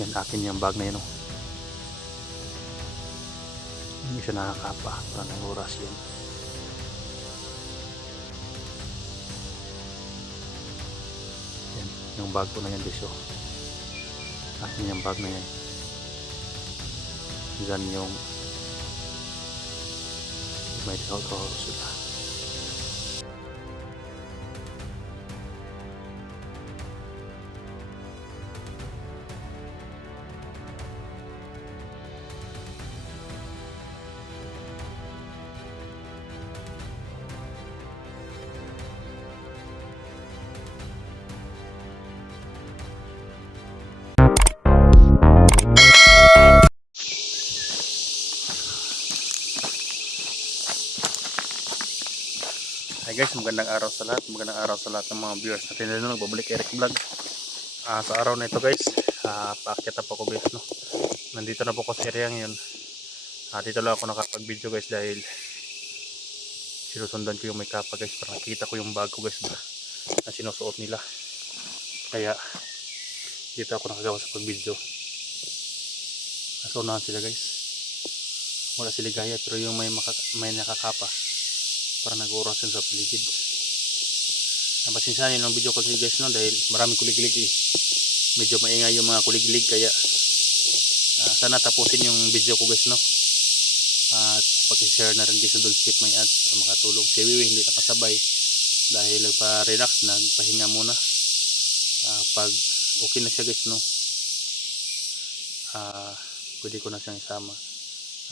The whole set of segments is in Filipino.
Yan, akin yung bag na yun. Hindi siya nakakapa. Para ng oras yan. Yan, yung bag ko na yan guys. Akin yung bag na yan. Yan yung may tao sila. Hi guys, magandang araw sa lahat. Magandang araw sa lahat ng mga viewers natin na nagbabalik Eric Vlog. Sa araw na ito guys, paakyat na po ako guys, no. Nandito na po ko sa area ngayon. Dito lang ako nakapag-video guys dahil sinusundan ko yung may kapa guys para nakita ko yung bag ko guys na sinusuot nila. Kaya dito ako nakagawa sa pag-video. Nasa unahan sila guys. Wala sila gaya pero yung may nakakapa para nag-oras yun sa paligid. Napasinsahan yun ng video ko sa guys, no, dahil maraming kuliglig medyo maingay yung mga kuliglig, kaya sana tapusin yung video ko guys, no. At pakishare na rin guys doon si may ads para makatulong. Si Wiwi hindi nakasabay dahil nagpa-relax, nagpahinga muna. Pag okay na siya guys, no, pwede ko na siyang isama.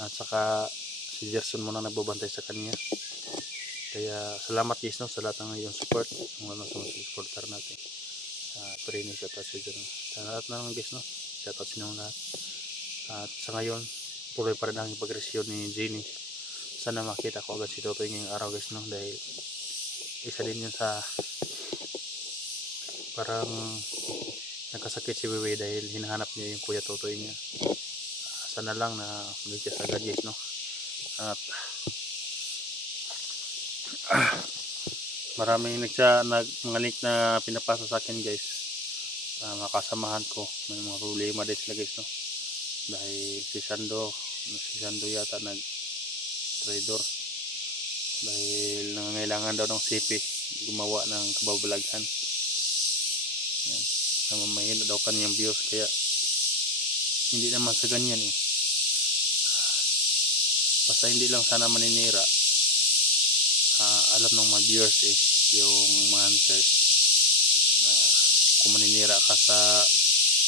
At saka si Gerson muna nagbabantay sa kanya. Kaya salamat guys, no, sa lahat ng iyong support, mga sa mga supporter natin. Training shout out sa dyan. Sa lahat na lang guys, no, shout out sa inyong lahat. At sa ngayon, tuloy pa rin ang pag-resyon ni Jenny. Sana makita ko agad si Totoy ngayong araw guys, no, dahil isa din yun sa parang nagkasakit si Wiwi dahil hinahanap niya yung kuya Totoy niya. Sana lang na maligtas agad guys, no. At maraming mga link na pinapasa sa akin guys, makasamahan ko, may mga problema din sila guys, no, dahil si Sando yata nag trader dahil nangangailangan daw ng CP gumawa ng kababalaghan. Yan, namamahin daw kanyang views, kaya hindi naman sa ganyan basta hindi lang sana maninira. Alam ng mga viewers yung mga hunters, kung maninira ka sa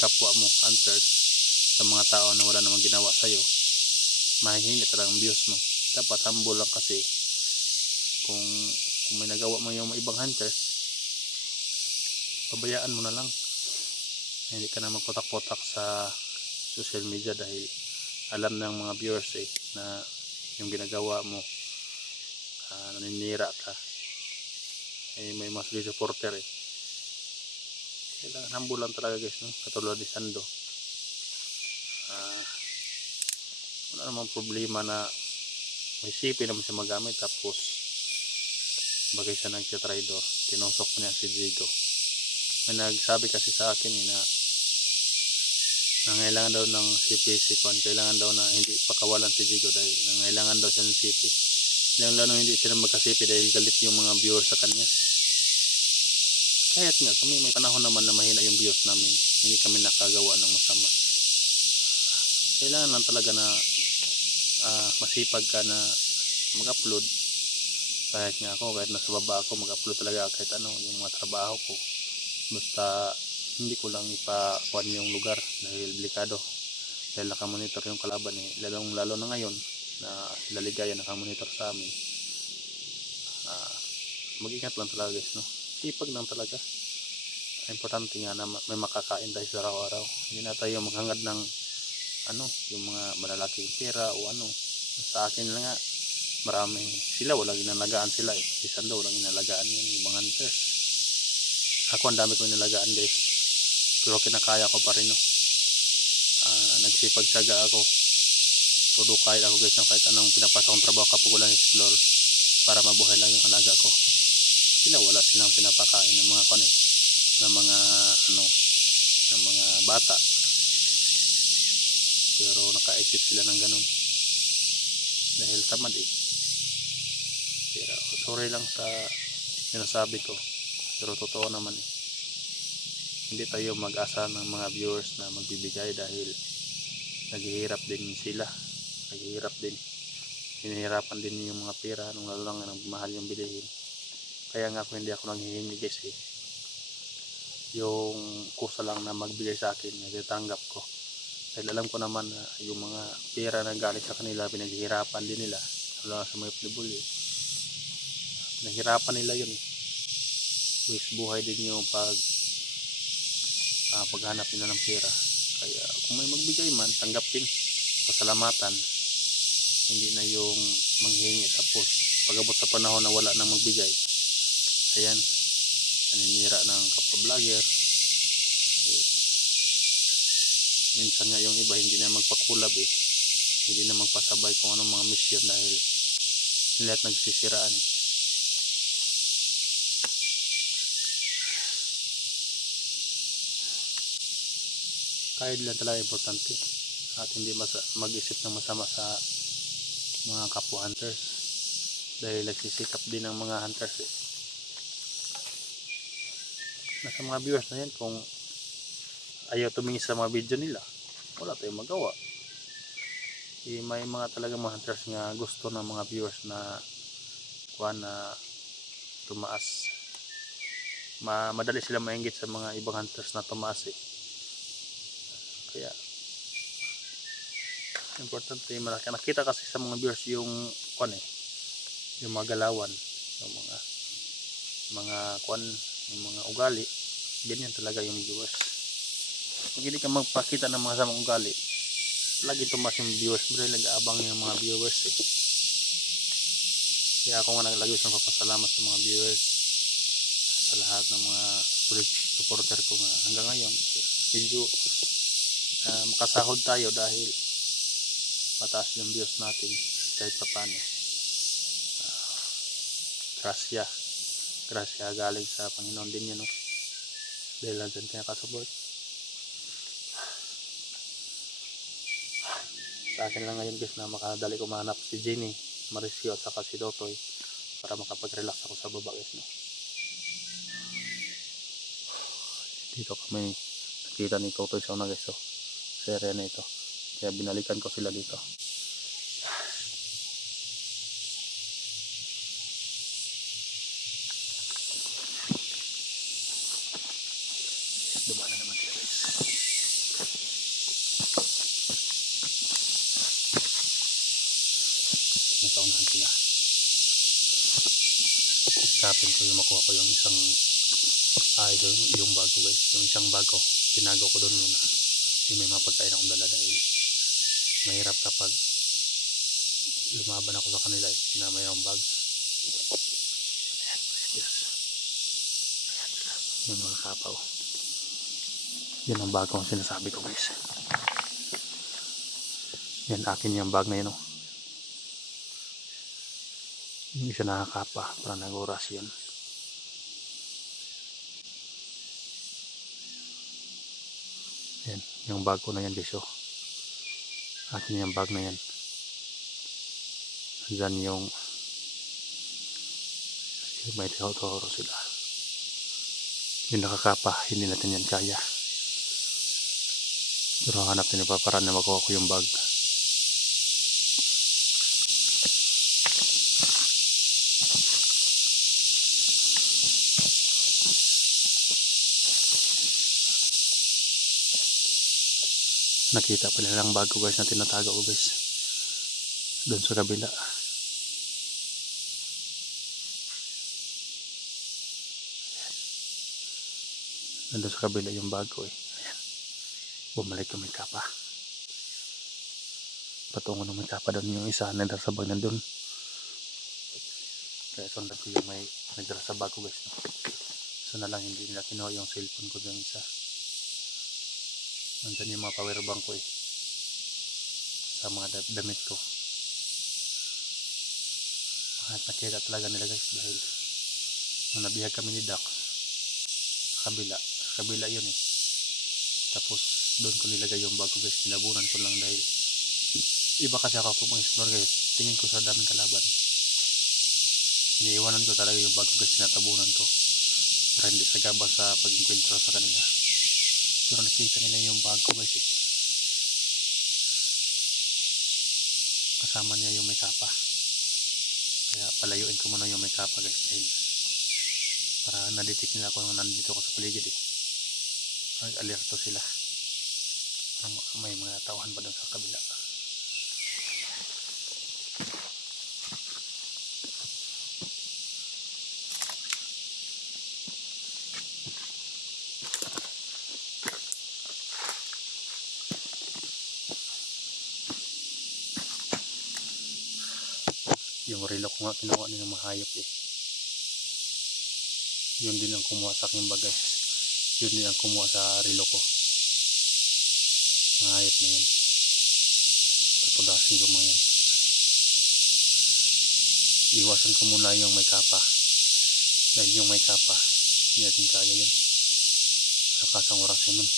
kapwa mo hunters, sa mga tao na wala namang ginawa sa'yo, mahihingi talagang views mo. Dapat humble lang kasi kung may nagawa mo yung ibang hunters, pabayaan mo na lang. Hindi ka na magpotak-potak sa social media dahil alam ng mga viewers na yung ginagawa mo, naninira ka, may mas supporter kailangan humble lang talaga guys, no? Katulad ni Sando, wala namang problema na may CP naman siya magamit, tapos bagay siya nagtitraidor, tinusok niya si Jigo. May nagsabi kasi sa akin na nangailangan daw ng CP si Kwan, kailangan daw na hindi pakawalan si Jigo dahil nangailangan daw siya ng CP. Lalo hindi sila magkasipi dahil galit yung mga viewers sa kanya. Kahit nga kami may panahon naman na mahina yung viewers namin, hindi kami nakagawa ng masama. Kailangan lang talaga na masipag ka na mag-upload. Kahit nga ako, kahit nasa baba ako, mag-upload talaga kahit ano yung mga trabaho ko. Basta hindi ko lang ipakuan yung lugar dahil delikado, dahil nakamonitor yung kalaban lalo na ngayon na sila Ligaya nakamonitor sa amin. Mag-ingat lang talaga guys, no. Sipag lang talaga. Importante nga na may makakain tayo sa araw-araw. Hindi na tayo maghangad ng yung mga malalaking pera o sa akin lang nga, marami sila walang inalagaan sila si Sando walang inalagaan yan, yung mga hunters. Ako ang dami ko inalagaan guys, pero kinakaya ko pa rin, no. Nagsipag-tsaga ako, tudukay ako guys, kahit anong pinapasok kong trabaho kapag walang explore para mabuhay lang yung alaga ko. Sila wala silang pinapakain ng mga ng mga bata. pero naka-exit sila ng ganun dahil tamad eh. Pero sorry lang sa sinasabi ko, pero totoo naman eh. Hindi tayo mag-asa ng mga viewers na magbibigay dahil naghihirap din sila, naghihirap din, hinihirapan din yung mga pera nung lalo lang mahal yung bilihin. Kaya nga hindi ako nanghihingi guys eh. Yung kusa lang na magbigay sa akin, natatanggap ko dahil alam ko naman na yung mga pera na galing sa kanila pinaghihirapan din nila, lalo sa mga PWD eh. Nahirapan nila yun eh. Buhay din yung paghanap nila ng pera. Kaya kung may magbigay man, tanggapin, pasalamatan, hindi na yung manghingi tapos pag-abot sa panahon na wala nang magbigay, ayan, naninira ng kapwa-vlogger eh. Minsan nga yung iba hindi na magpakulab eh, hindi na magpasabay kung anong mga mission dahil lahat nagsisiraan eh. Kahit lang talaga importante at hindi mag-isip ng masama sa mga kapwa hunters dahil nagsisikap din ng mga hunters eh. Nasa mga viewers na yan, kung ayaw tumingin sa mga video nila, wala tayong magawa eh. May mga talaga mga hunters nga gusto ng mga viewers na tumaas. Madali sila mainggit sa mga ibang hunters na tumaas eh. Kaya importante nakita kasi sa mga viewers yung yung mga galawan, yung mga ugali, ganyan talaga yung viewers. Kung hindi ka magpakita ng mga samang ugali, lagi tumas yung viewers mo dahil nag-aabang yung mga viewers eh. Kaya ako nga naglagay ng papasalamat sa mga viewers, sa lahat ng mga solid supporter ko nga hanggang ngayon medyo makasahod tayo dahil mataas yung views natin kahit papano. Grasya galing sa Panginoon din yun, no? Dahil lang dyan kaya kasabot sa akin lang ngayon guys na makadali ko mahanap si Jenny, Mauricio at saka si Dotoy para makapag-relax ako sa baba guys, no? Dito kami nakita ni Totoy sa una guys, so sa area na ito, kaya binalikan ko sila dito. Dumana naman sila guys. Nasa unahan sila. Kapin ko yung makuha ko yung isang yung bago guys, yung isang bago tinago ko doon muna yung may mga pagkain akong dala dahil mahirap kapag lumaban ako sa kanila eh, na mayroong bag. Ayan, yes. Ayan sila, yung mga kapaw. Yan ang bago ang sinasabi ko guys. Yan akin yung bag na yun, oh. Yung isa nakakapa, parang naguras yun. Yan, yung bag ko na yan guys, oh. Akin yung bag na yan. Diyan yung may tihotoro sila. Yung nakakapa, hindi natin yan kaya. Pero hanap din pa para na makuha ko yung bag. Nakita pala lang bag ko guys na tinatago ko guys doon sa kabila. Nandun sa kabila yung bag ko eh. Ayan. Bumalik yung may kapa. Patungo ng may kapa doon yung isa nandun sa bag nandun. Kaya sundan ko yung may nagdala sa bag ko guys, no? So na lang hindi nila kinuha yung cellphone ko yung isa. Nandun yung mga power bank ko eh, sa mga damit ko. At nakita talaga nila guys dahil nung nabihag kami ni Dax sa kabila yun eh. Tapos doon ko nilagay yung bago guys, tinabunan ko lang dahil iba kasi ako kung explore guys, tingin ko sa daming kalaban, iniiwanan ko talaga yung bago guys, tinatabunan ko para hindi sagabal sa pag-encuentro sa kanila. Pero nakita nila yung bago guys eh. Kasama niya yung may kapa, kaya palayuin ko muna yung may kapa guys, dahil para na-detect nila kung nandito ako sa paligid eh. Nag-alerto sila may mga tauhan ba doon sa kabila. Yung relo ko nga kinuha nilang mahayop eh, yun din ang kumuha sa aking bagay, yun din ang kumuha sa relo ko, mahayop na yan, tapudasin ko mga yan. Iwasan ko muna yung may kapa, dahil yung may kapa hindi natin kaya yun, nakasang oras yun nun.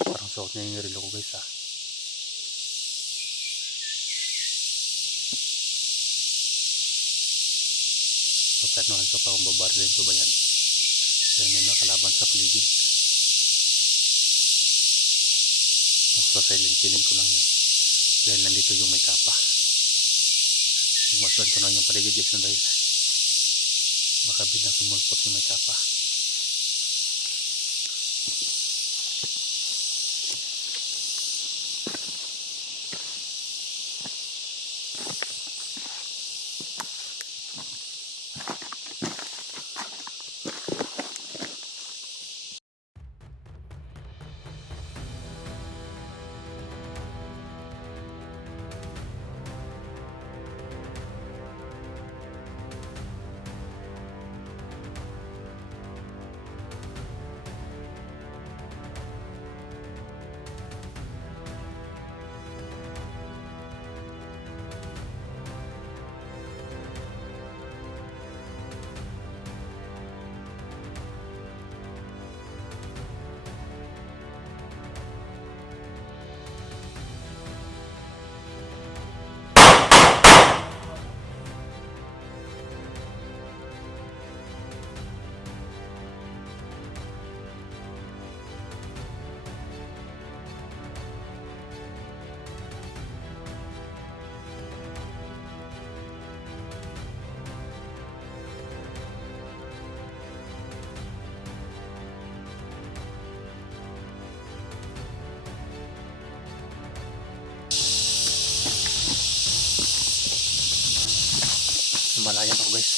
Parang suot niya yung relo ko guys ah. Pagkatnohan ko pa kung babarilin ko ba yan, dahil may mga kalaban sa paligid. O sasilin ko lang yan, dahil nandito yung may kapa. Magmasdan ko na yung paligid guys na dahil baka bilang sumulpot yung may kapa. Malayan ako guys,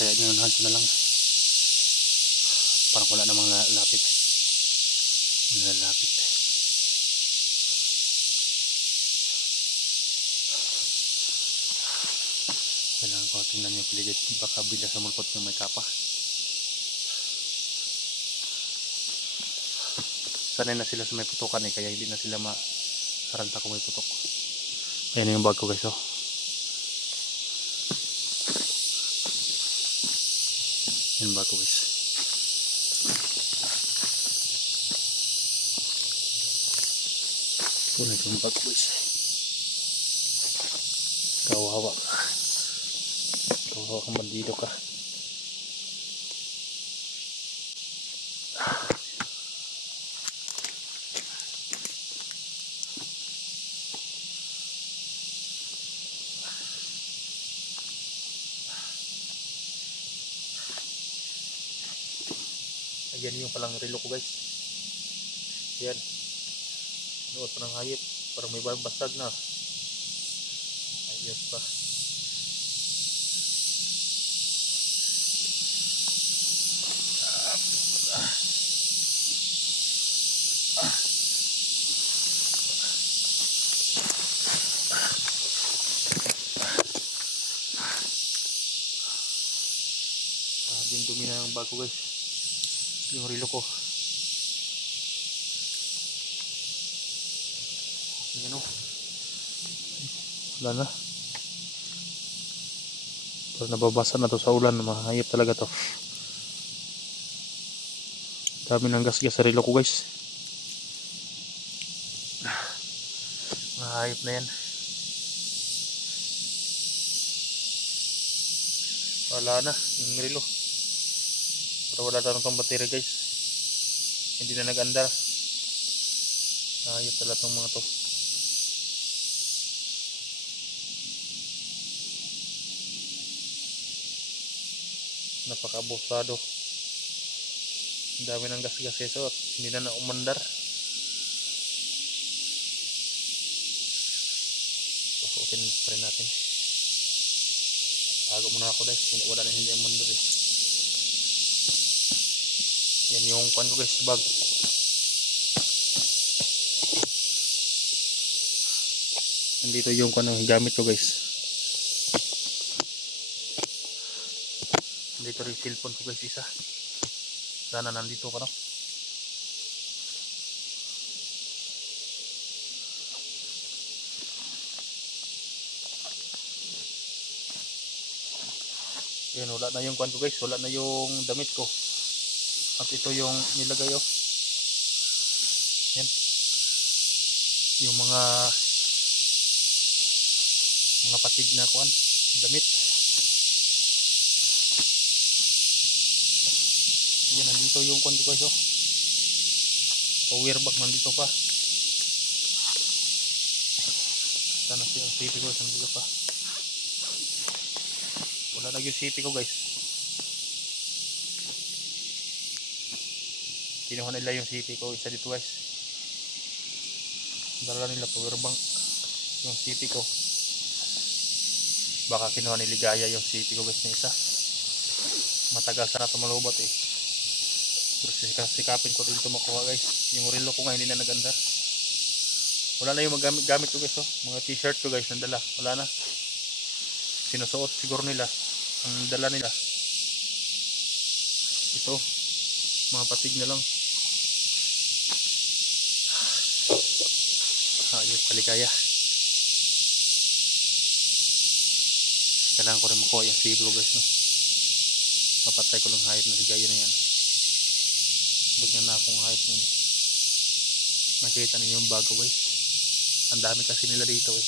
kaya inunahan ko na lang, parang wala namang lapit, nalalapit. Kailangan ko tingnan yung paligid, baka bila sa mulpot yung may kapa. Sanay na sila sa may putukan eh, kaya hindi na sila makaranta kung may putok. Ayan yung bag ko guys oh. Yan bag ko guys. Puno yung bag ko guys. Kawawa ka. Kawawa kang bandido ka. Ayan yung palang relo ko guys. Ayan. Nuot pa ng hayop. Parang may basag na. Ayos pa. yung bago guys. Yung relo ko. Ayan o. Wala na. Pero nababasa na to sa ulan. Mahayop talaga to. Dami ng gas-gas sa relo ko guys. Mahayop na yan. Wala na yung relo. Pero wala na itong battery guys. Hindi na nag-andar. Mahayop talaga itong mga to. Napaka-abusado. Ang dami ng gas-gas guys. So, hindi na umandar. Susukin pa rin natin. Tago muna ako guys. Wala na hindi umandar eh. Yan yung kwan ko guys. Bag. Nandito yung kwan ng gamit ko guys. Nandito rin yung cellphone ko guys. Isa. Sana nandito pa no. Yan, wala na yung kwan ko guys. Wala na yung damit ko. At ito yung nilagay oh. Yan. Yung mga patig na kwan. Damit. Yan, nandito yung kwan ko guys oh. Power bag nandito pa. Sana siya ang sipi ko. Nandito pa. Wala na yung sipi ko guys. Kinuha nila yung sipi ko. Isa dito guys. Dala nila power bank. Yung sipi ko. Baka kinuha ni Ligaya yung sipi ko guys na isa. Matagal sana ito malubot eh. Pero sikapin ko dito makuha guys. Yung relo ko nga hindi na naganda. Wala na yung gamit ko guys oh. Mga t-shirt ko guys nandala. Wala na. Sinusuot siguro nila. Ang dala nila. Ito. Mga patig na lang. Ayun, Ligaya. Kailangan ko rin makuha yung sipi ko guys no. Mapatay ko lang hayop na Ligaya na yan. Bagyan na akong hayop na yun. Nakita niyo yung bago guys. Ang dami kasi nila dito eh.